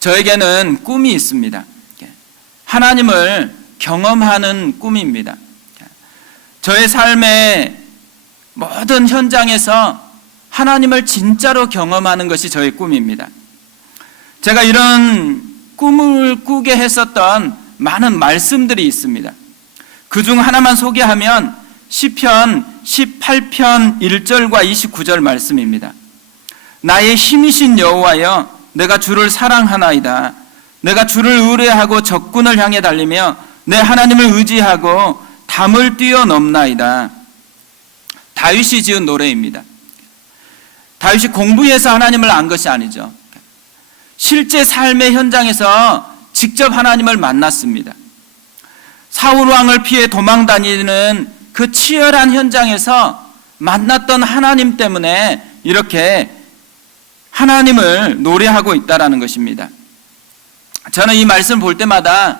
저에게는 꿈이 있습니다. 하나님을 경험하는 꿈입니다. 저의 삶의 모든 현장에서 하나님을 진짜로 경험하는 것이 저의 꿈입니다. 제가 이런 꿈을 꾸게 했었던 많은 말씀들이 있습니다. 그중 하나만 소개하면 시편 18편 1절과 29절 말씀입니다. 나의 힘이신 여호와여, 내가 주를 사랑하나이다. 내가 주를 의뢰하고 적군을 향해 달리며 내 하나님을 의지하고 담을 뛰어넘나이다. 다윗이 지은 노래입니다. 다윗이 공부해서 하나님을 안 것이 아니죠. 실제 삶의 현장에서 직접 하나님을 만났습니다. 사울 왕을 피해 도망 다니는 그 치열한 현장에서 만났던 하나님 때문에 이렇게 하나님을 노래하고 있다는 것입니다. 저는 이 말씀 볼 때마다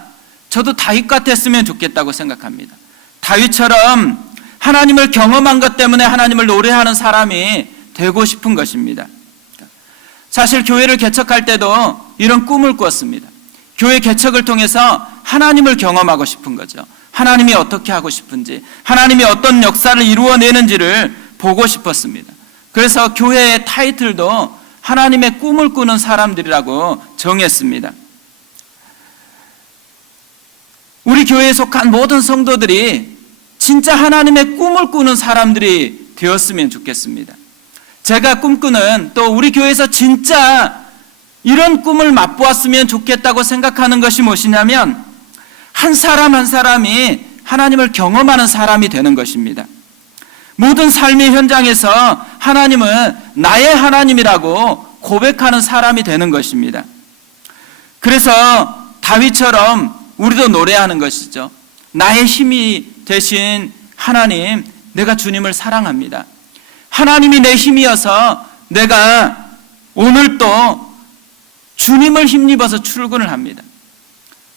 저도 다윗 같았으면 좋겠다고 생각합니다. 다윗처럼 하나님을 경험한 것 때문에 하나님을 노래하는 사람이 되고 싶은 것입니다. 사실 교회를 개척할 때도 이런 꿈을 꿨습니다. 교회 개척을 통해서 하나님을 경험하고 싶은 거죠. 하나님이 어떻게 하고 싶은지, 하나님이 어떤 역사를 이루어내는지를 보고 싶었습니다. 그래서 교회의 타이틀도 하나님의 꿈을 꾸는 사람들이라고 정했습니다. 우리 교회에 속한 모든 성도들이 진짜 하나님의 꿈을 꾸는 사람들이 되었으면 좋겠습니다. 제가 꿈꾸는, 또 우리 교회에서 진짜 이런 꿈을 맛보았으면 좋겠다고 생각하는 것이 무엇이냐면, 한 사람 한 사람이 하나님을 경험하는 사람이 되는 것입니다. 모든 삶의 현장에서 하나님은 나의 하나님이라고 고백하는 사람이 되는 것입니다. 그래서 다윗처럼 우리도 노래하는 것이죠. 나의 힘이 되신 하나님, 내가 주님을 사랑합니다. 하나님이 내 힘이어서 내가 오늘 또 주님을 힘입어서 출근을 합니다.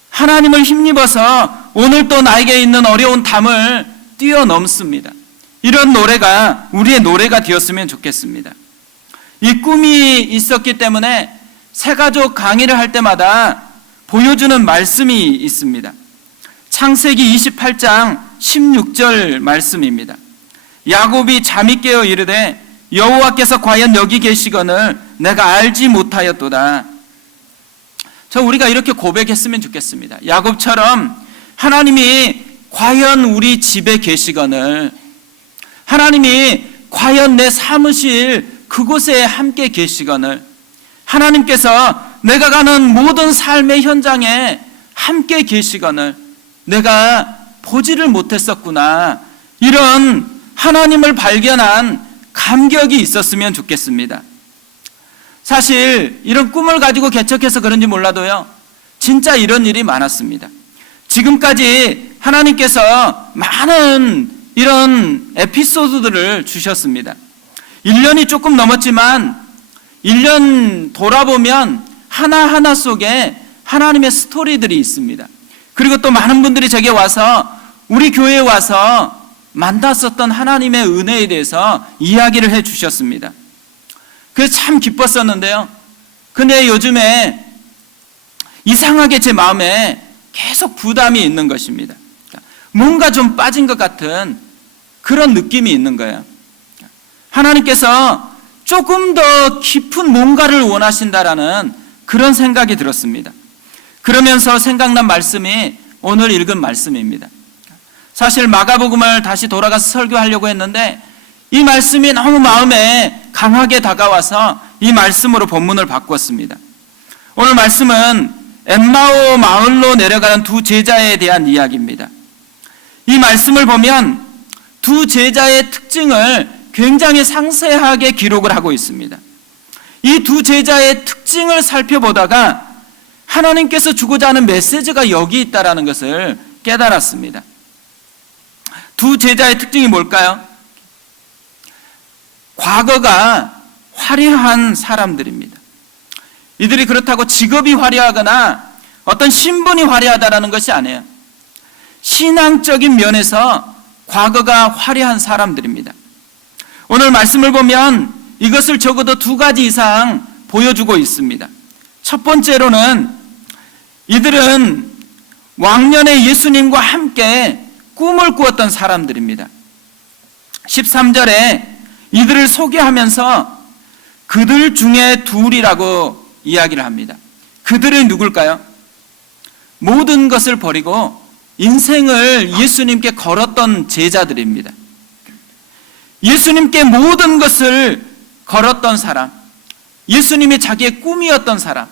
하나님을 힘입어서 오늘 또 나에게 있는 어려운 담을 뛰어넘습니다. 이런 노래가 우리의 노래가 되었으면 좋겠습니다. 이 꿈이 있었기 때문에 새가족 강의를 할 때마다 보여주는 말씀이 있습니다. 창세기 28장 16절 말씀입니다. 야곱이 잠이 깨어 이르되 여호와께서 과연 여기 계시거늘 내가 알지 못하였도다. 우리가 이렇게 고백했으면 좋겠습니다. 야곱처럼 하나님이 과연 우리 집에 계시거늘, 하나님이 과연 내 사무실 그곳에 함께 계시거늘, 하나님께서 내가 가는 모든 삶의 현장에 함께 계시거늘, 내가 보지를 못했었구나, 이런 하나님을 발견한 감격이 있었으면 좋겠습니다. 사실 이런 꿈을 가지고 개척해서 그런지 몰라도요, 진짜 이런 일이 많았습니다. 지금까지 하나님께서 많은 이런 에피소드들을 주셨습니다. 1년이 조금 넘었지만 1년 돌아보면 하나하나 속에 하나님의 스토리들이 있습니다. 그리고 또 많은 분들이 제게 와서, 우리 교회에 와서 만났었던 하나님의 은혜에 대해서 이야기를 해 주셨습니다. 그래서 참 기뻤었는데요. 근데 요즘에 이상하게 제 마음에 계속 부담이 있는 것입니다. 뭔가 좀 빠진 것 같은 그런 느낌이 있는 거예요. 하나님께서 조금 더 깊은 뭔가를 원하신다라는 그런 생각이 들었습니다. 그러면서 생각난 말씀이 오늘 읽은 말씀입니다. 사실 마가복음을 다시 돌아가서 설교하려고 했는데 이 말씀이 너무 마음에 강하게 다가와서 이 말씀으로 본문을 바꿨습니다. 오늘 말씀은 엠마오 마을로 내려가는 두 제자에 대한 이야기입니다. 이 말씀을 보면 두 제자의 특징을 굉장히 상세하게 기록을 하고 있습니다. 이 두 제자의 특징을 살펴보다가 하나님께서 주고자 하는 메시지가 여기 있다는 것을 깨달았습니다. 두 제자의 특징이 뭘까요? 과거가 화려한 사람들입니다. 이들이 그렇다고 직업이 화려하거나 어떤 신분이 화려하다는 것이 아니에요. 신앙적인 면에서 과거가 화려한 사람들입니다. 오늘 말씀을 보면 이것을 적어도 두 가지 이상 보여주고 있습니다. 첫 번째로는 이들은 왕년에 예수님과 함께 꿈을 꾸었던 사람들입니다. 13절에 이들을 소개하면서 그들 중에 둘이라고 이야기를 합니다. 그들은 누굴까요? 모든 것을 버리고 인생을 예수님께 걸었던 제자들입니다. 예수님께 모든 것을 걸었던 사람, 예수님이 자기의 꿈이었던 사람,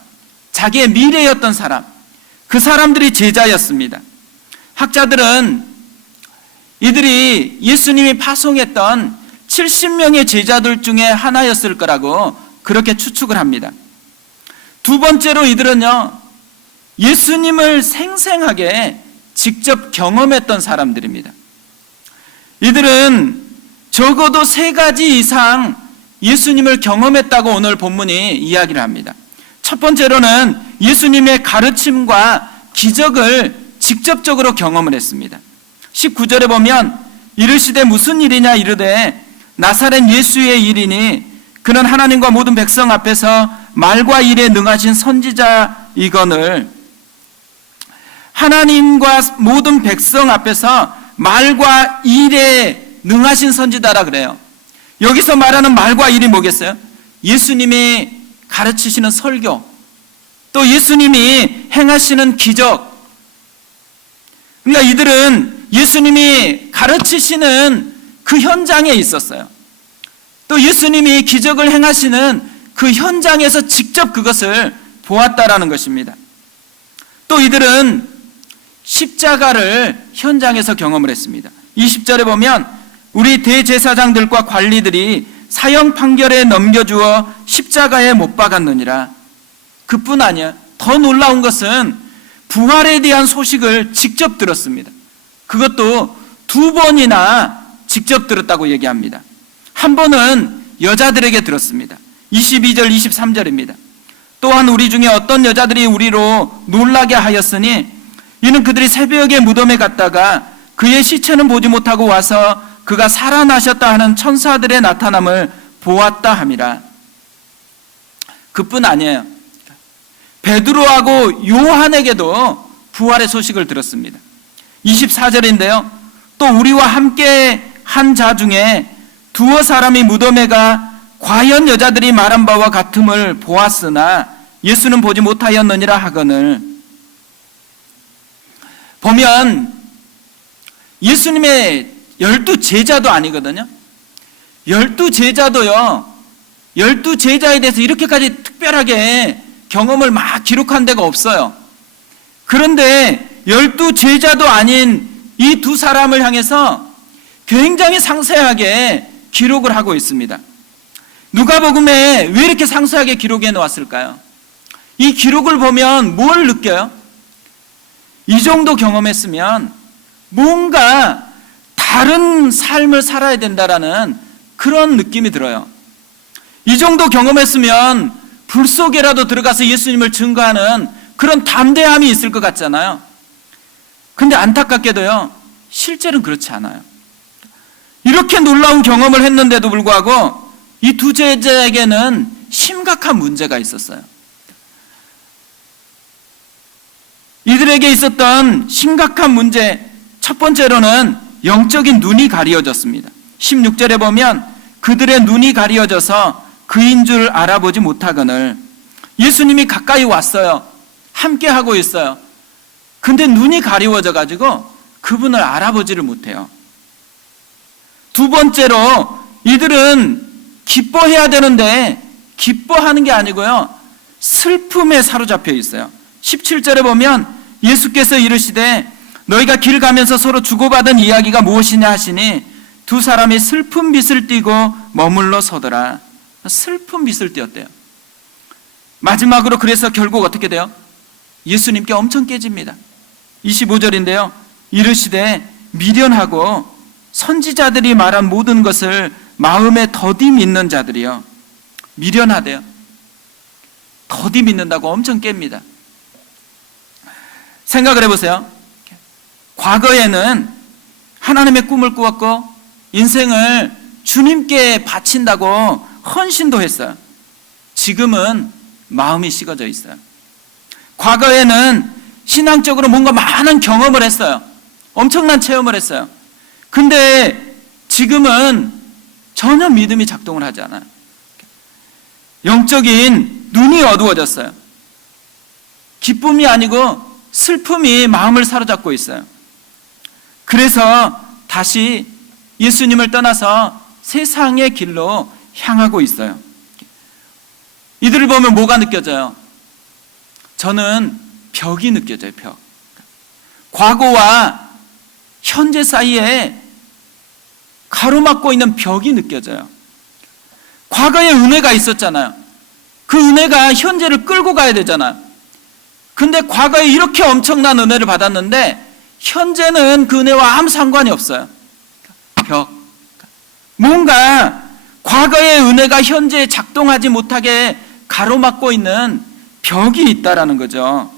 자기의 미래였던 사람, 그 사람들이 제자였습니다. 학자들은 이들이 예수님이 파송했던 70명의 제자들 중에 하나였을 거라고 그렇게 추측을 합니다. 두 번째로 이들은요, 예수님을 생생하게 직접 경험했던 사람들입니다. 이들은 적어도 3가지 이상 예수님을 경험했다고 오늘 본문이 이야기를 합니다. 첫 번째로는 예수님의 가르침과 기적을 직접적으로 경험을 했습니다. 19절에 보면 이르시되 무슨 일이냐 이르되 나사렛 예수의 일이니 그는 하나님과 모든 백성 앞에서 말과 일에 능하신 선지자이거늘. 하나님과 모든 백성 앞에서 말과 일에 능하신 선지자라 그래요. 여기서 말하는 말과 일이 뭐겠어요? 예수님이 가르치시는 설교, 또 예수님이 행하시는 기적. 그러니까 이들은 예수님이 가르치시는 그 현장에 있었어요. 또 예수님이 기적을 행하시는 그 현장에서 직접 그것을 보았다라는 것입니다. 또 이들은 십자가를 현장에서 경험을 했습니다. 20절에 보면 우리 대제사장들과 관리들이 사형 판결에 넘겨주어 십자가에 못 박았느니라. 그뿐 아니야. 더 놀라운 것은 부활에 대한 소식을 직접 들었습니다. 그것도 2번이나 직접 들었다고 얘기합니다. 한 번은 여자들에게 들었습니다. 22절 23절입니다. 또한 우리 중에 어떤 여자들이 우리로 놀라게 하였으니 이는 그들이 새벽에 무덤에 갔다가 그의 시체는 보지 못하고 와서 그가 살아나셨다 하는 천사들의 나타남을 보았다 함이라. 그뿐 아니에요. 베드로하고 요한에게도 부활의 소식을 들었습니다. 24절인데요. 또 우리와 함께 한 자 중에 2 사람이 무덤에 가 과연 여자들이 말한 바와 같음을 보았으나 예수는 보지 못하였느니라 하거늘. 보면 예수님의 12 제자도 아니거든요. 12 제자도요, 12 제자에 대해서 이렇게까지 특별하게 경험을 막 기록한 데가 없어요. 그런데 12 제자도 아닌 이 2 사람을 향해서 굉장히 상세하게 기록을 하고 있습니다. 누가복음에 왜 이렇게 상세하게 기록해 놓았을까요? 이 기록을 보면 뭘 느껴요? 이 정도 경험했으면 뭔가 다른 삶을 살아야 된다라는 그런 느낌이 들어요. 이 정도 경험했으면 불 속에라도 들어가서 예수님을 증거하는 그런 담대함이 있을 것 같잖아요. 근데 안타깝게도요, 실제는 그렇지 않아요. 이렇게 놀라운 경험을 했는데도 불구하고 이 2 제자에게는 심각한 문제가 있었어요. 이들에게 있었던 심각한 문제, 첫 번째로는 영적인 눈이 가리워졌습니다. 16절에 보면 그들의 눈이 가리워져서 그인 줄 알아보지 못하거늘. 예수님이 가까이 왔어요. 함께 하고 있어요. 근데 눈이 가리워져 가지고 그분을 알아보지를 못해요. 2 번째로 이들은 기뻐해야 되는데 기뻐하는 게 아니고요, 슬픔에 사로잡혀 있어요. 17절에 보면 예수께서 이르시되 너희가 길 가면서 서로 주고받은 이야기가 무엇이냐 하시니 2 사람이 슬픈 빛을 띠고 머물러 서더라. 슬픈 빛을 띄었대요. 마지막으로 그래서 결국 어떻게 돼요? 예수님께 엄청 깨집니다. 25절인데요. 이르시되 미련하고 선지자들이 말한 모든 것을 마음에 더디 믿는 자들이요. 미련하대요. 더디 믿는다고 엄청 깹니다. 생각을 해보세요. 과거에는 하나님의 꿈을 꾸었고 인생을 주님께 바친다고 헌신도 했어요. 지금은 마음이 식어져 있어요. 과거에는 신앙적으로 뭔가 많은 경험을 했어요. 엄청난 체험을 했어요. 근데 지금은 전혀 믿음이 작동을 하지 않아요. 영적인 눈이 어두워졌어요. 기쁨이 아니고 슬픔이 마음을 사로잡고 있어요. 그래서 다시 예수님을 떠나서 세상의 길로 향하고 있어요. 이들을 보면 뭐가 느껴져요? 저는 벽이 느껴져요. 벽. 과거와 현재 사이에 가로막고 있는 벽이 느껴져요. 과거에 은혜가 있었잖아요. 그 은혜가 현재를 끌고 가야 되잖아요. 근데 과거에 이렇게 엄청난 은혜를 받았는데 현재는 그 은혜와 아무 상관이 없어요. 벽. 뭔가 과거의 은혜가 현재에 작동하지 못하게 가로막고 있는 벽이 있다라는 거죠.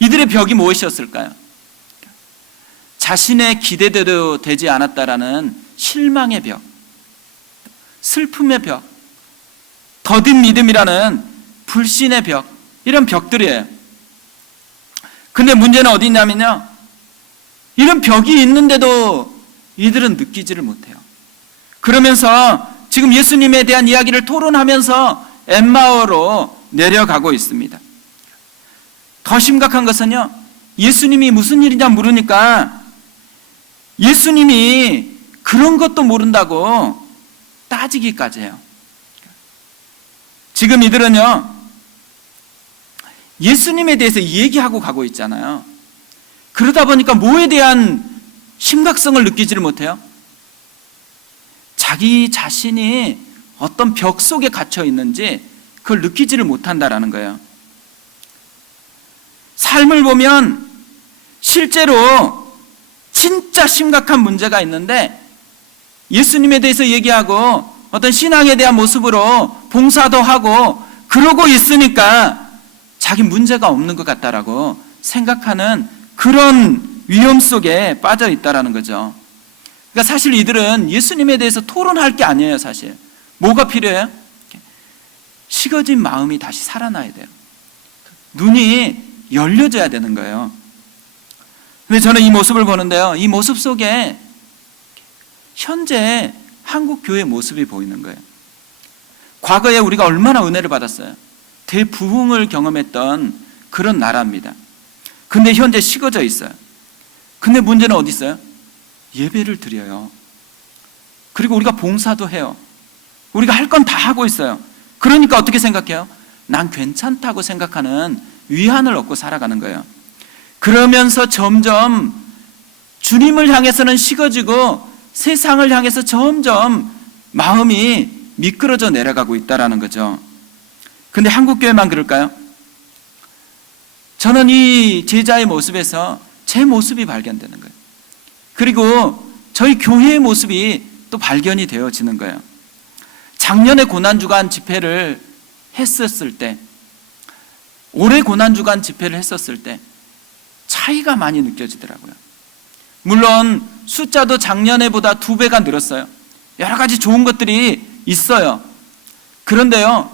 이들의 벽이 무엇이었을까요? 자신의 기대대로 되지 않았다라는 실망의 벽, 슬픔의 벽, 더딘 믿음이라는 불신의 벽, 이런 벽들이에요. 근데 문제는 어디 있냐면요, 이런 벽이 있는데도 이들은 느끼지를 못해요. 그러면서 지금 예수님에 대한 이야기를 토론하면서 엠마오로 내려가고 있습니다. 더 심각한 것은요, 예수님이 무슨 일이냐 물으니까 예수님이 그런 것도 모른다고 따지기까지 해요. 지금 이들은요, 예수님에 대해서 얘기하고 가고 있잖아요. 그러다 보니까 뭐에 대한 심각성을 느끼지를 못해요? 자기 자신이 어떤 벽 속에 갇혀 있는지 그걸 느끼지를 못한다라는 거예요. 삶을 보면 실제로 진짜 심각한 문제가 있는데 예수님에 대해서 얘기하고 어떤 신앙에 대한 모습으로 봉사도 하고 그러고 있으니까 자기 문제가 없는 것 같다라고 생각하는 그런 위험 속에 빠져 있다라는 거죠. 그러니까 사실 이들은 예수님에 대해서 토론할 게 아니에요. 사실 뭐가 필요해요? 식어진 마음이 다시 살아나야 돼요. 눈이 열려져야 되는 거예요. 근데 저는 이 모습을 보는데요, 이 모습 속에 현재 한국 교회의 모습이 보이는 거예요. 과거에 우리가 얼마나 은혜를 받았어요. 대부흥을 경험했던 그런 나라입니다. 근데 현재 식어져 있어요. 근데 문제는 어디 있어요? 예배를 드려요. 그리고 우리가 봉사도 해요. 우리가 할 건 다 하고 있어요. 그러니까 어떻게 생각해요? 난 괜찮다고 생각하는 위안을 얻고 살아가는 거예요. 그러면서 점점 주님을 향해서는 식어지고 세상을 향해서 점점 마음이 미끄러져 내려가고 있다는 거죠. 근데 한국교회만 그럴까요? 저는 이 제자의 모습에서 제 모습이 발견되는 거예요. 그리고 저희 교회의 모습이 또 발견이 되어지는 거예요. 작년에 고난주간 집회를 했었을 때, 올해 고난주간 집회를 했었을 때 차이가 많이 느껴지더라고요. 물론 숫자도 작년에보다 2배가 늘었어요. 여러 가지 좋은 것들이 있어요. 그런데요,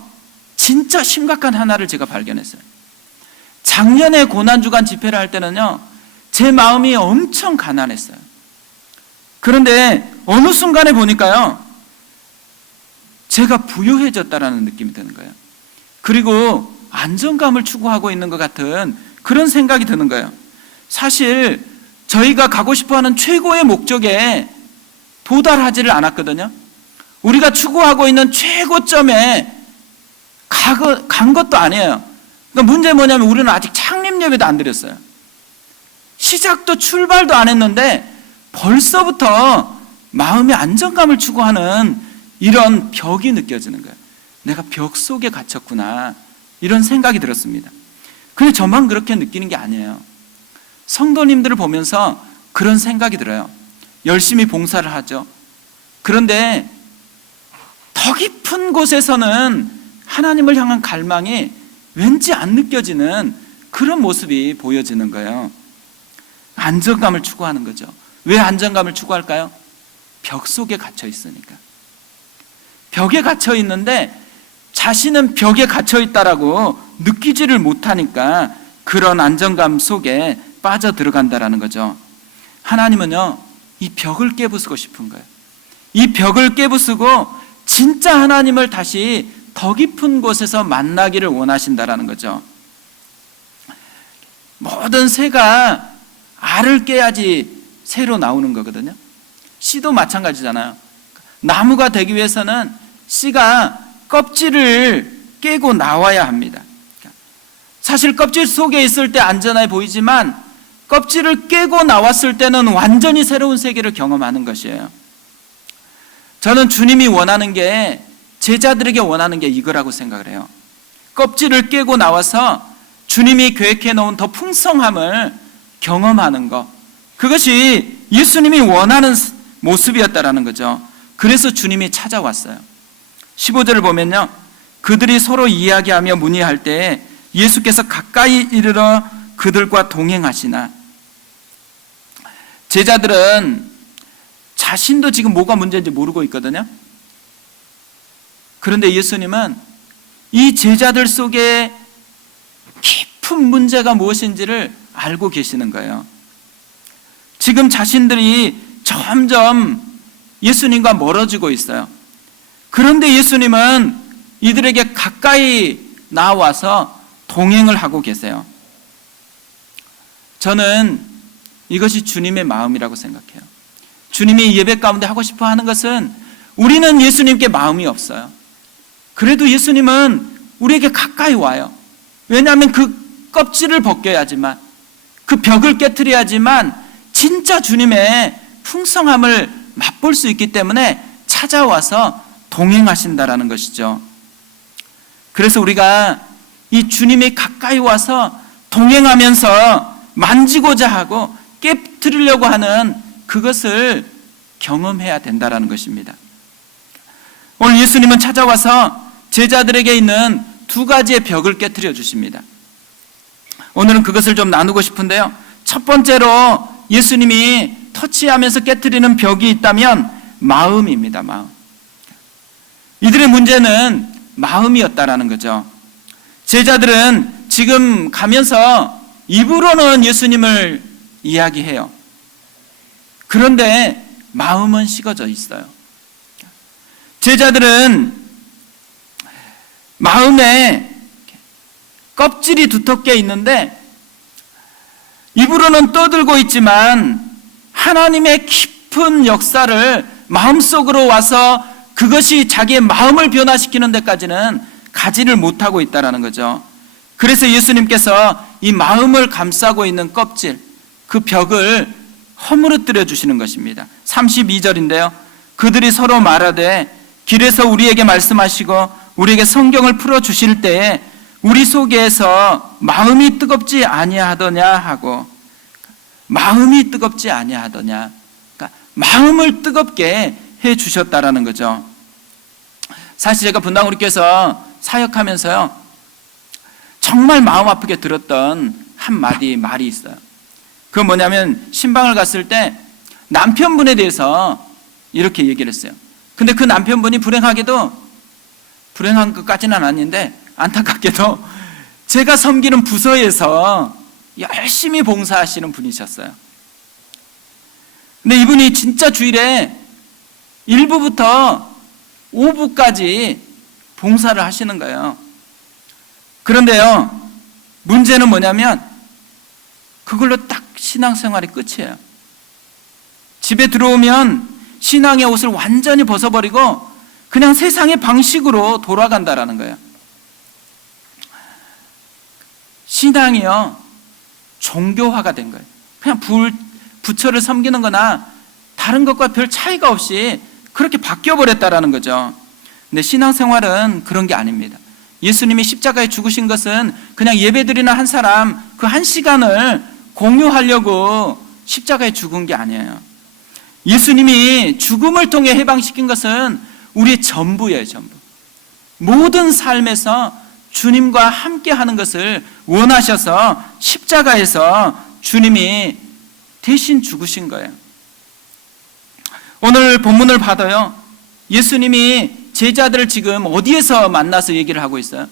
진짜 심각한 하나를 제가 발견했어요. 작년에 고난주간 집회를 할 때는요, 제 마음이 엄청 가난했어요. 그런데 어느 순간에 보니까요, 제가 부유해졌다라는 느낌이 드는 거예요. 그리고 안정감을 추구하고 있는 것 같은 그런 생각이 드는 거예요. 사실 저희가 가고 싶어하는 최고의 목적에 도달하지를 않았거든요. 우리가 추구하고 있는 최고점에 간 것도 아니에요. 그러니까 문제는 뭐냐면 우리는 아직 창립 예배도 안 드렸어요. 시작도 출발도 안 했는데 벌써부터 마음의 안정감을 추구하는 이런 벽이 느껴지는 거예요. 내가 벽 속에 갇혔구나, 이런 생각이 들었습니다. 근데 저만 그렇게 느끼는 게 아니에요. 성도님들을 보면서 그런 생각이 들어요. 열심히 봉사를 하죠. 그런데 더 깊은 곳에서는 하나님을 향한 갈망이 왠지 안 느껴지는 그런 모습이 보여지는 거예요. 안정감을 추구하는 거죠. 왜 안정감을 추구할까요? 벽 속에 갇혀 있으니까. 벽에 갇혀 있는데 자신은 벽에 갇혀 있다라고 느끼지를 못하니까 그런 안정감 속에 빠져 들어간다라는 거죠. 하나님은요, 이 벽을 깨부수고 싶은 거예요. 이 벽을 깨부수고 진짜 하나님을 다시 더 깊은 곳에서 만나기를 원하신다라는 거죠. 모든 새가 알을 깨야지 새로 나오는 거거든요. 씨도 마찬가지잖아요. 나무가 되기 위해서는 씨가 껍질을 깨고 나와야 합니다. 사실 껍질 속에 있을 때 안전해 보이지만 껍질을 깨고 나왔을 때는 완전히 새로운 세계를 경험하는 것이에요. 저는 주님이 원하는 게, 제자들에게 원하는 게 이거라고 생각을 해요. 껍질을 깨고 나와서 주님이 계획해 놓은 더 풍성함을 경험하는 것, 그것이 예수님이 원하는 모습이었다라는 거죠. 그래서 주님이 찾아왔어요. 15절을 보면요, 그들이 서로 이야기하며 문의할 때 예수께서 가까이 이르러 그들과 동행하시나. 제자들은 자신도 지금 뭐가 문제인지 모르고 있거든요. 그런데 예수님은 이 제자들 속에 깊은 문제가 무엇인지를 알고 계시는 거예요. 지금 자신들이 점점 예수님과 멀어지고 있어요. 그런데 예수님은 이들에게 가까이 나와서 동행을 하고 계세요. 저는 이것이 주님의 마음이라고 생각해요. 주님이 예배 가운데 하고 싶어 하는 것은, 우리는 예수님께 마음이 없어요. 그래도 예수님은 우리에게 가까이 와요. 왜냐하면 그 껍질을 벗겨야지만, 그 벽을 깨트려야지만 진짜 주님의 풍성함을 맛볼 수 있기 때문에 찾아와서 동행하신다라는 것이죠. 그래서 우리가 이 주님이 가까이 와서 동행하면서 만지고자 하고 깨트리려고 하는 그것을 경험해야 된다라는 것입니다. 오늘 예수님은 찾아와서 제자들에게 있는 두 가지의 벽을 깨트려 주십니다. 오늘은 그것을 좀 나누고 싶은데요, 첫 번째로 예수님이 터치하면서 깨트리는 벽이 있다면 마음입니다. 마음. 이들의 문제는 마음이었다라는 거죠. 제자들은 지금 가면서 입으로는 예수님을 이야기해요. 그런데 마음은 식어져 있어요. 제자들은 마음에 껍질이 두텁게 있는데 입으로는 떠들고 있지만 하나님의 깊은 역사를 마음속으로 와서 그것이 자기의 마음을 변화시키는 데까지는 가지를 못하고 있다는 거죠. 그래서 예수님께서 이 마음을 감싸고 있는 껍질, 그 벽을 허물어뜨려 주시는 것입니다. 32절인데요. 그들이 서로 말하되 길에서 우리에게 말씀하시고 우리에게 성경을 풀어주실 때에 우리 속에서 마음이 뜨겁지 아니하더냐 하고, 마음이 뜨겁지 아니하더냐, 그러니까 마음을 뜨겁게 해 주셨다라는 거죠. 사실 제가 분당우리교회에서 사역하면서요, 정말 마음 아프게 들었던 한마디 말이 있어요. 그건 뭐냐면, 신방을 갔을 때 남편분에 대해서 이렇게 얘기를 했어요. 근데 그 남편분이 불행한 것까지는 아닌데 안타깝게도 제가 섬기는 부서에서 열심히 봉사하시는 분이셨어요. 근데 이분이 진짜 주일에 1부부터 5부까지 봉사를 하시는 거예요. 그런데요, 문제는 뭐냐면 그걸로 딱 신앙생활이 끝이에요. 집에 들어오면 신앙의 옷을 완전히 벗어버리고 그냥 세상의 방식으로 돌아간다라는 거예요. 신앙이요, 종교화가 된 거예요. 그냥 부처를 섬기는 거나 다른 것과 별 차이가 없이 그렇게 바뀌어버렸다라는 거죠. 근데 신앙생활은 그런 게 아닙니다. 예수님이 십자가에 죽으신 것은 그냥 예배드리는 한 사람 그 한 시간을 공유하려고 십자가에 죽은 게 아니에요. 예수님이 죽음을 통해 해방시킨 것은 우리의 전부예요. 전부. 모든 삶에서 주님과 함께 하는 것을 원하셔서 십자가에서 주님이 대신 죽으신 거예요. 오늘 본문을 봐도요, 예수님이 제자들을 지금 어디에서 만나서 얘기를 하고 있어요?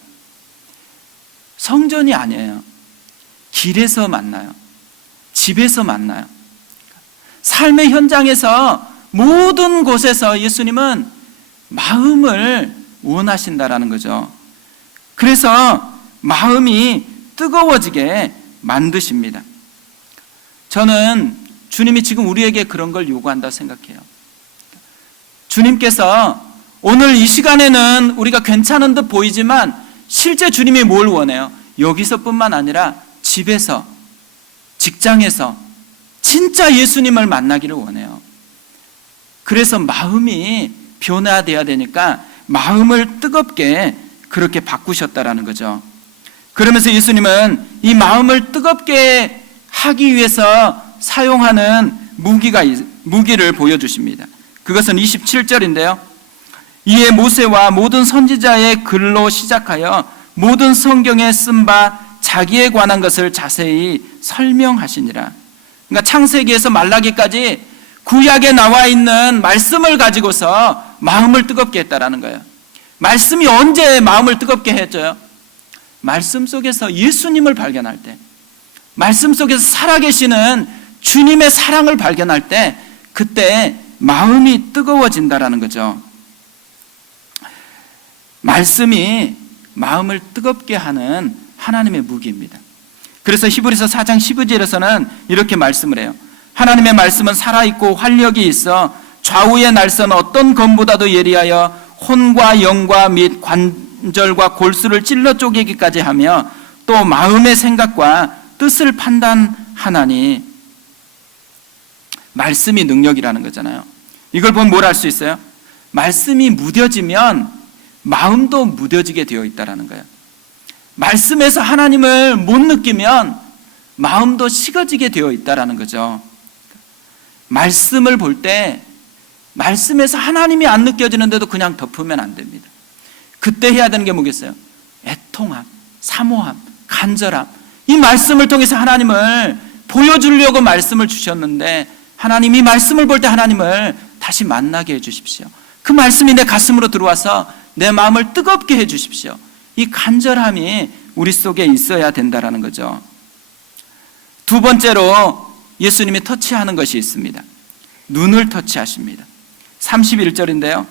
성전이 아니에요. 길에서 만나요. 집에서 만나요. 삶의 현장에서 모든 곳에서 예수님은 마음을 원하신다라는 거죠. 그래서 마음이 뜨거워지게 만드십니다. 저는 주님이 지금 우리에게 그런 걸 요구한다고 생각해요. 주님께서 오늘 이 시간에는 우리가 괜찮은 듯 보이지만 실제 주님이 뭘 원해요? 여기서뿐만 아니라 집에서, 직장에서 진짜 예수님을 만나기를 원해요. 그래서 마음이 변화되어야 되니까 마음을 뜨겁게 그렇게 바꾸셨다라는 거죠. 그러면서 예수님은 이 마음을 뜨겁게 하기 위해서 사용하는 무기를 보여주십니다. 그것은 27절인데요. 이에 모세와 모든 선지자의 글로 시작하여 모든 성경에 쓴 바 자기에 관한 것을 자세히 설명하시니라. 그러니까 창세기에서 말라기까지 구약에 나와 있는 말씀을 가지고서 마음을 뜨겁게 했다라는 거예요. 말씀이 언제 마음을 뜨겁게 해줘요? 말씀 속에서 예수님을 발견할 때, 말씀 속에서 살아계시는 주님의 사랑을 발견할 때, 그때 마음이 뜨거워진다라는 거죠. 말씀이 마음을 뜨겁게 하는 하나님의 무기입니다. 그래서 히브리서 4장 15절에서는 이렇게 말씀을 해요. 하나님의 말씀은 살아있고 활력이 있어 좌우의 날선 어떤 검보다도 예리하여 혼과 영과 및 관절과 골수를 찔러 쪼개기까지 하며 또 마음의 생각과 뜻을 판단하나니. 말씀이 능력이라는 거잖아요. 이걸 보면 뭘 알 수 있어요? 말씀이 무뎌지면 마음도 무뎌지게 되어 있다는 거예요. 말씀에서 하나님을 못 느끼면 마음도 식어지게 되어 있다는 거죠. 말씀을 볼 때 말씀에서 하나님이 안 느껴지는데도 그냥 덮으면 안 됩니다. 그때 해야 되는 게 뭐겠어요? 애통함, 사모함, 간절함. 이 말씀을 통해서 하나님을 보여주려고 말씀을 주셨는데 하나님 이 말씀을 볼 때 하나님을 다시 만나게 해주십시오. 그 말씀이 내 가슴으로 들어와서 내 마음을 뜨겁게 해주십시오. 이 간절함이 우리 속에 있어야 된다는 거죠. 두 번째로 예수님이 터치하는 것이 있습니다. 눈을 터치하십니다. 31절인데요.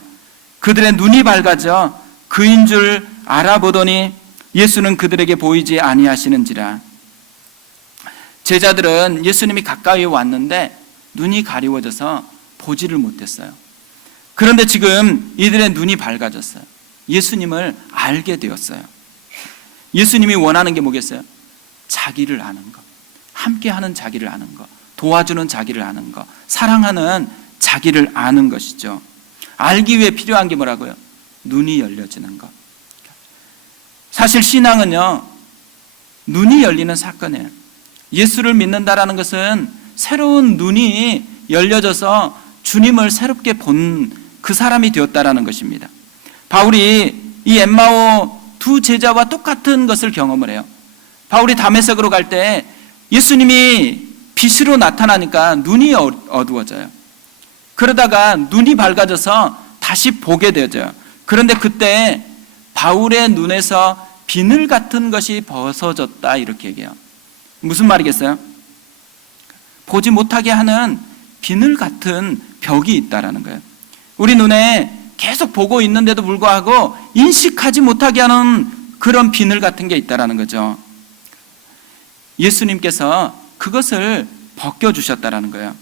그들의 눈이 밝아져 그인 줄 알아보더니 예수는 그들에게 보이지 아니하시는지라. 제자들은 예수님이 가까이 왔는데 눈이 가리워져서 보지를 못했어요. 그런데 지금 이들의 눈이 밝아졌어요. 예수님을 알게 되었어요. 예수님이 원하는 게 뭐겠어요? 자기를 아는 것, 함께하는 자기를 아는 것, 도와주는 자기를 아는 것, 사랑하는 자기를 아는 것이죠. 알기 위해 필요한 게 뭐라고요? 눈이 열려지는 것. 사실 신앙은요, 눈이 열리는 사건이에요. 예수를 믿는다라는 것은 새로운 눈이 열려져서 주님을 새롭게 본 그 사람이 되었다라는 것입니다. 바울이 이 엠마오 두 제자와 똑같은 것을 경험을 해요. 바울이 다메섹으로 갈 때 예수님이 빛으로 나타나니까 눈이 어두워져요. 그러다가 눈이 밝아져서 다시 보게 되죠. 그런데 그때 바울의 눈에서 비늘 같은 것이 벗어졌다 이렇게 얘기해요. 무슨 말이겠어요? 보지 못하게 하는 비늘 같은 벽이 있다라는 거예요. 우리 눈에 계속 보고 있는데도 불구하고 인식하지 못하게 하는 그런 비늘 같은 게 있다라는 거죠. 예수님께서 그것을 벗겨주셨다라는 거예요.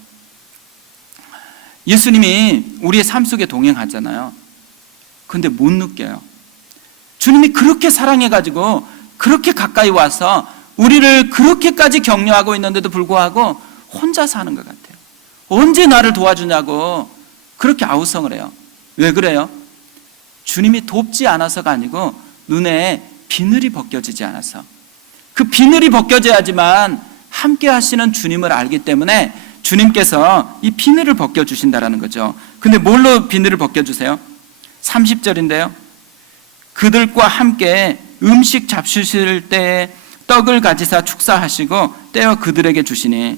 예수님이 우리의 삶 속에 동행하잖아요. 근데 못 느껴요. 주님이 그렇게 사랑해가지고 그렇게 가까이 와서 우리를 그렇게까지 격려하고 있는데도 불구하고 혼자 사는 것 같아요. 언제 나를 도와주냐고 그렇게 아우성을 해요. 왜 그래요? 주님이 돕지 않아서가 아니고 눈에 비늘이 벗겨지지 않아서. 그 비늘이 벗겨져야지만 함께 하시는 주님을 알기 때문에 주님께서 이 비늘을 벗겨주신다라는 거죠. 근데 뭘로 비늘을 벗겨주세요? 30절인데요. 그들과 함께 음식 잡수실 때에 떡을 가지사 축사하시고 떼어 그들에게 주시니.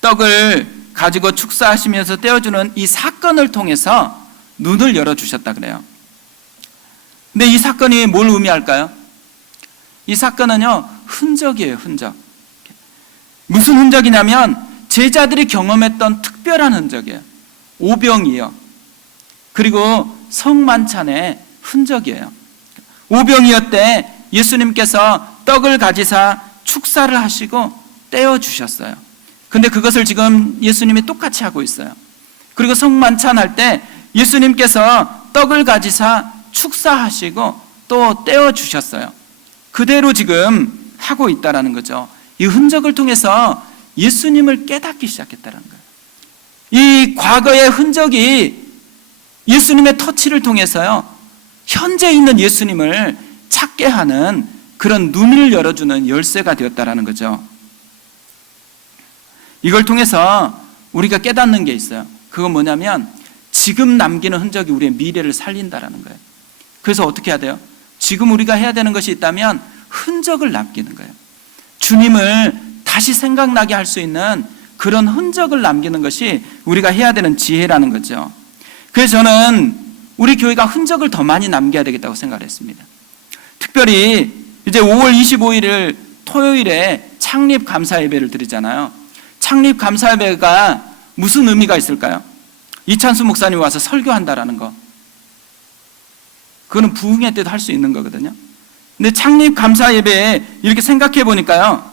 떡을 가지고 축사하시면서 떼어주는 이 사건을 통해서 눈을 열어주셨다 그래요. 근데 이 사건이 뭘 의미할까요? 이 사건은요, 흔적이에요, 흔적. 무슨 흔적이냐면 제자들이 경험했던 특별한 흔적이에요. 오병이요. 그리고 성만찬의 흔적이에요. 오병이어 때 예수님께서 떡을 가지사 축사를 하시고 떼어 주셨어요. 근데 그것을 지금 예수님이 똑같이 하고 있어요. 그리고 성만찬 할 때 예수님께서 떡을 가지사 축사하시고 또 떼어 주셨어요. 그대로 지금 하고 있다라는 거죠. 이 흔적을 통해서 예수님을 깨닫기 시작했다는 거예요. 이 과거의 흔적이 예수님의 터치를 통해서요, 현재 있는 예수님을 찾게 하는 그런 눈을 열어주는 열쇠가 되었다라는 거죠. 이걸 통해서 우리가 깨닫는 게 있어요. 그건 뭐냐면 지금 남기는 흔적이 우리의 미래를 살린다라는 거예요. 그래서 어떻게 해야 돼요? 지금 우리가 해야 되는 것이 있다면 흔적을 남기는 거예요. 주님을 다시 생각나게 할 수 있는 그런 흔적을 남기는 것이 우리가 해야 되는 지혜라는 거죠. 그래서 저는 우리 교회가 흔적을 더 많이 남겨야 되겠다고 생각을 했습니다. 특별히 이제 5월 25일을 토요일에 창립 감사 예배를 드리잖아요. 창립 감사 예배가 무슨 의미가 있을까요? 이찬수 목사님 와서 설교한다라는 거. 그거는 부흥회 때도 할 수 있는 거거든요. 근데 창립 감사 예배에 이렇게 생각해 보니까요,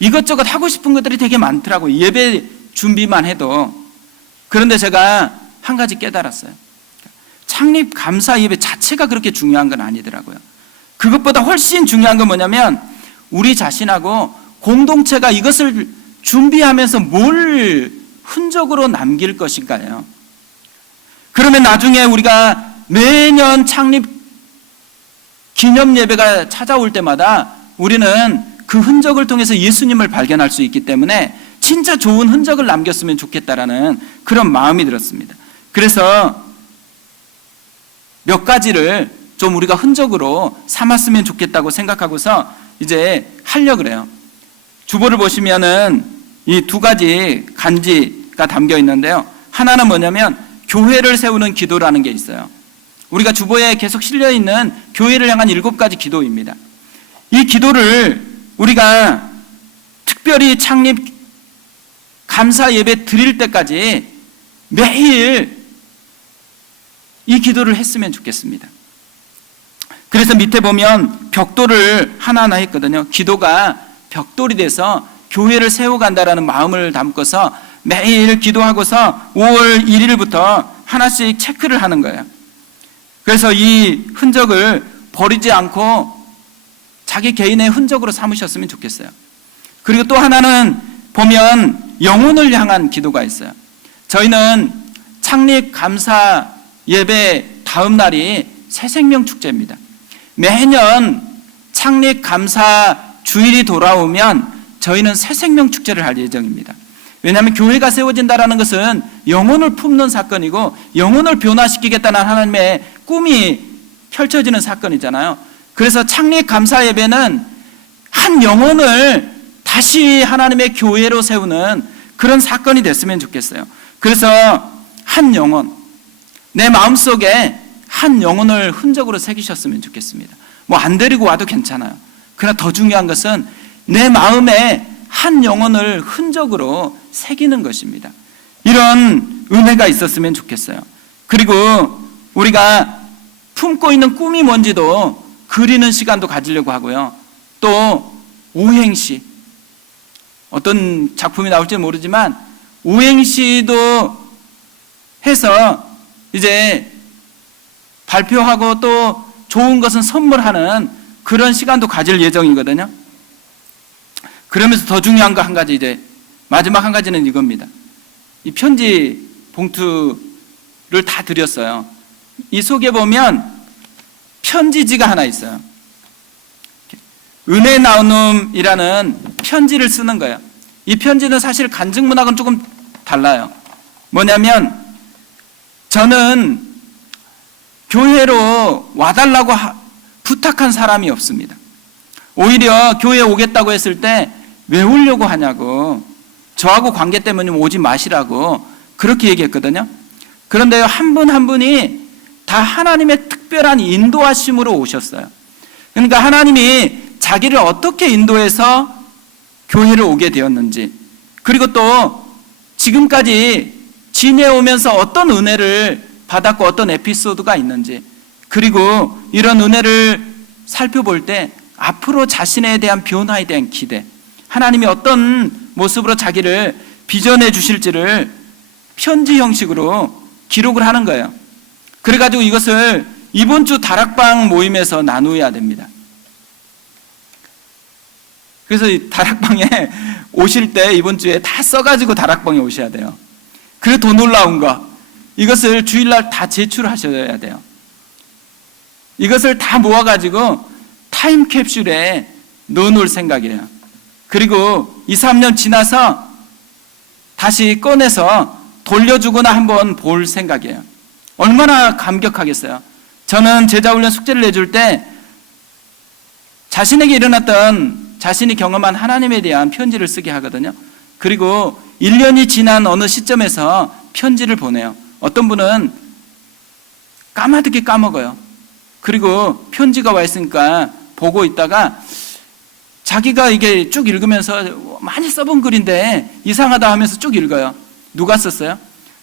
이것저것 하고 싶은 것들이 되게 많더라고요. 예배 준비만 해도. 그런데 제가 한 가지 깨달았어요. 창립 감사 예배 자체가 그렇게 중요한 건 아니더라고요. 그것보다 훨씬 중요한 건 뭐냐면 우리 자신하고 공동체가 이것을 준비하면서 뭘 흔적으로 남길 것인가요? 그러면 나중에 우리가 매년 창립 기념 예배가 찾아올 때마다 우리는 그 흔적을 통해서 예수님을 발견할 수 있기 때문에 진짜 좋은 흔적을 남겼으면 좋겠다라는 그런 마음이 들었습니다. 그래서 몇 가지를 좀 우리가 흔적으로 삼았으면 좋겠다고 생각하고서 이제 하려고 그래요. 주보를 보시면은 이 두 가지 간지가 담겨 있는데요. 하나는 뭐냐면 교회를 세우는 기도라는 게 있어요. 우리가 주보에 계속 실려 있는 교회를 향한 7가지 기도입니다. 이 기도를 우리가 특별히 창립 감사 예배 드릴 때까지 매일 이 기도를 했으면 좋겠습니다. 그래서 밑에 보면 벽돌을 하나하나 했거든요. 기도가 벽돌이 돼서 교회를 세워간다라는 마음을 담고서 매일 기도하고서 5월 1일부터 하나씩 체크를 하는 거예요. 그래서 이 흔적을 버리지 않고 자기 개인의 흔적으로 삼으셨으면 좋겠어요. 그리고 또 하나는 보면 영혼을 향한 기도가 있어요. 저희는 창립 감사 예배 다음 날이 새생명 축제입니다. 매년 창립 감사 주일이 돌아오면 저희는 새생명 축제를 할 예정입니다. 왜냐하면 교회가 세워진다는 것은 영혼을 품는 사건이고 영혼을 변화시키겠다는 하나님의 꿈이 펼쳐지는 사건이잖아요. 그래서 창립 감사 예배는 한 영혼을 다시 하나님의 교회로 세우는 그런 사건이 됐으면 좋겠어요. 그래서 한 영혼, 내 마음속에 한 영혼을 흔적으로 새기셨으면 좋겠습니다. 뭐 안 데리고 와도 괜찮아요. 그러나 더 중요한 것은 내 마음에 한 영혼을 흔적으로 새기는 것입니다. 이런 은혜가 있었으면 좋겠어요. 그리고 우리가 품고 있는 꿈이 뭔지도 그리는 시간도 가지려고 하고요. 또 오행시, 어떤 작품이 나올지 모르지만 오행시도 해서 이제 발표하고 또 좋은 것은 선물하는 그런 시간도 가질 예정이거든요. 그러면서 더 중요한 거 한 가지, 이제 마지막 한 가지는 이겁니다. 이 편지 봉투를 다 드렸어요. 이 속에 보면 편지지가 하나 있어요. 은혜 나눔이라는 편지를 쓰는 거예요. 이 편지는 사실 간증문학은 조금 달라요. 뭐냐면 저는 교회로 와달라고 부탁한 사람이 없습니다. 오히려 교회에 오겠다고 했을 때 왜 오려고 하냐고, 저하고 관계 때문에 오지 마시라고 그렇게 얘기했거든요. 그런데 한 분 한 분이 다 하나님의 특별한 인도하심으로 오셨어요. 그러니까 하나님이 자기를 어떻게 인도해서 교회를 오게 되었는지, 그리고 또 지금까지 지내오면서 어떤 은혜를 받았고 어떤 에피소드가 있는지, 그리고 이런 은혜를 살펴볼 때 앞으로 자신에 대한 변화에 대한 기대, 하나님이 어떤 모습으로 자기를 비전해 주실지를 편지 형식으로 기록을 하는 거예요. 그래가지고 이것을 이번 주 다락방 모임에서 나누어야 됩니다. 그래서 이 다락방에 오실 때 이번 주에 다 써가지고 다락방에 오셔야 돼요. 그리고 더 놀라운 거, 이것을 주일날 다 제출하셔야 돼요. 이것을 다 모아가지고 타임캡슐에 넣어놓을 생각이에요. 그리고 2, 3년 지나서 다시 꺼내서 돌려주거나 한번 볼 생각이에요. 얼마나 감격하겠어요. 저는 제자훈련 숙제를 내줄 때 자신에게 일어났던, 자신이 경험한 하나님에 대한 편지를 쓰게 하거든요. 그리고 1년이 지난 어느 시점에서 편지를 보내요. 어떤 분은 까마득히 까먹어요. 그리고 편지가 와 있으니까 보고 있다가 자기가 이게 쭉 읽으면서 많이 써본 글인데 이상하다 하면서 쭉 읽어요. 누가 썼어요?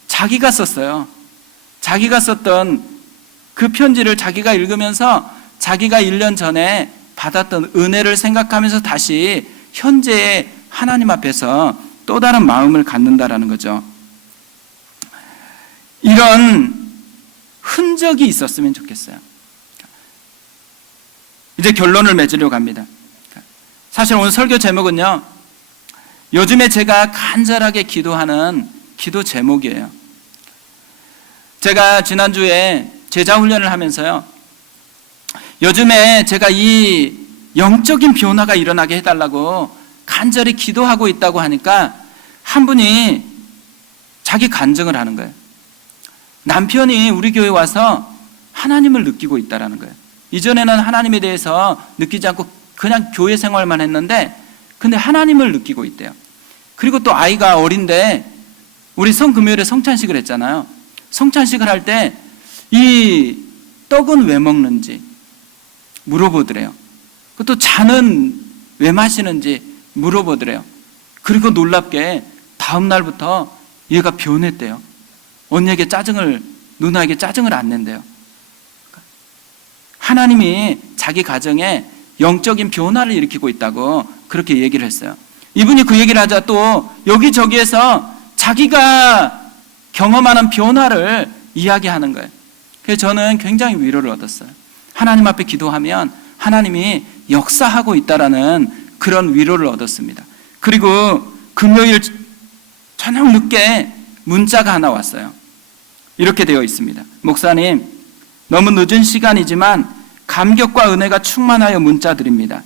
자기가 썼어요. 자기가 썼던 그 편지를 자기가 읽으면서 자기가 1년 전에 받았던 은혜를 생각하면서 다시 현재의 하나님 앞에서 또 다른 마음을 갖는다라는 거죠. 이런 흔적이 있었으면 좋겠어요. 이제 결론을 맺으려고 합니다. 사실 오늘 설교 제목은요, 요즘에 제가 간절하게 기도하는 기도 제목이에요. 제가 지난주에 제자훈련을 하면서요, 요즘에 제가 이 영적인 변화가 일어나게 해달라고 간절히 기도하고 있다고 하니까 한 분이 자기 간증을 하는 거예요. 남편이 우리 교회에 와서 하나님을 느끼고 있다라는 거예요. 이전에는 하나님에 대해서 느끼지 않고 그냥 교회 생활만 했는데, 근데 하나님을 느끼고 있대요. 그리고 또 아이가 어린데 우리 성금요일에 성찬식을 했잖아요. 성찬식을 할 때 이 떡은 왜 먹는지 물어보더래요. 또 잔은 왜 마시는지 물어보더래요. 그리고 놀랍게 다음 날부터 얘가 변했대요. 언니에게 누나에게 짜증을 안 낸대요. 하나님이 자기 가정에 영적인 변화를 일으키고 있다고 그렇게 얘기를 했어요. 이분이 그 얘기를 하자 또 여기저기에서 자기가 경험하는 변화를 이야기하는 거예요. 그래서 저는 굉장히 위로를 얻었어요. 하나님 앞에 기도하면 하나님이 역사하고 있다라는 그런 위로를 얻었습니다. 그리고 금요일 저녁 늦게 문자가 하나 왔어요. 이렇게 되어 있습니다. 목사님, 너무 늦은 시간이지만 감격과 은혜가 충만하여 문자 드립니다.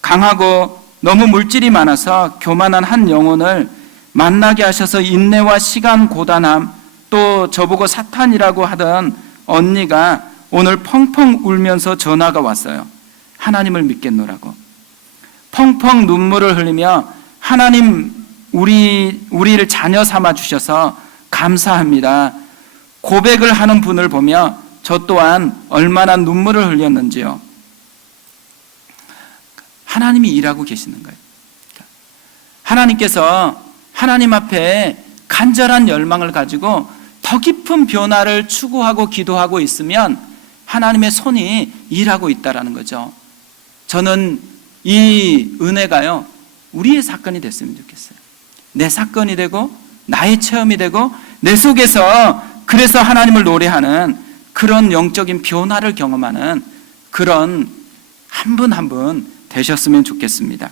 강하고 너무 물질이 많아서 교만한 한 영혼을 만나게 하셔서 인내와 시간 고단함, 또 저보고 사탄이라고 하던 언니가 오늘 펑펑 울면서 전화가 왔어요. 하나님을 믿겠노라고. 펑펑 눈물을 흘리며 하나님 우리를 자녀 삼아 주셔서 감사합니다. 고백을 하는 분을 보며 저 또한 얼마나 눈물을 흘렸는지요. 하나님이 일하고 계시는 거예요. 하나님께서 하나님 앞에 간절한 열망을 가지고 더 깊은 변화를 추구하고 기도하고 있으면 하나님의 손이 일하고 있다라는 거죠. 저는 이 은혜가요, 우리의 사건이 됐으면 좋겠어요. 내 사건이 되고 나의 체험이 되고 내 속에서 그래서 하나님을 노래하는 그런 영적인 변화를 경험하는 그런 한 분 한 분 되셨으면 좋겠습니다.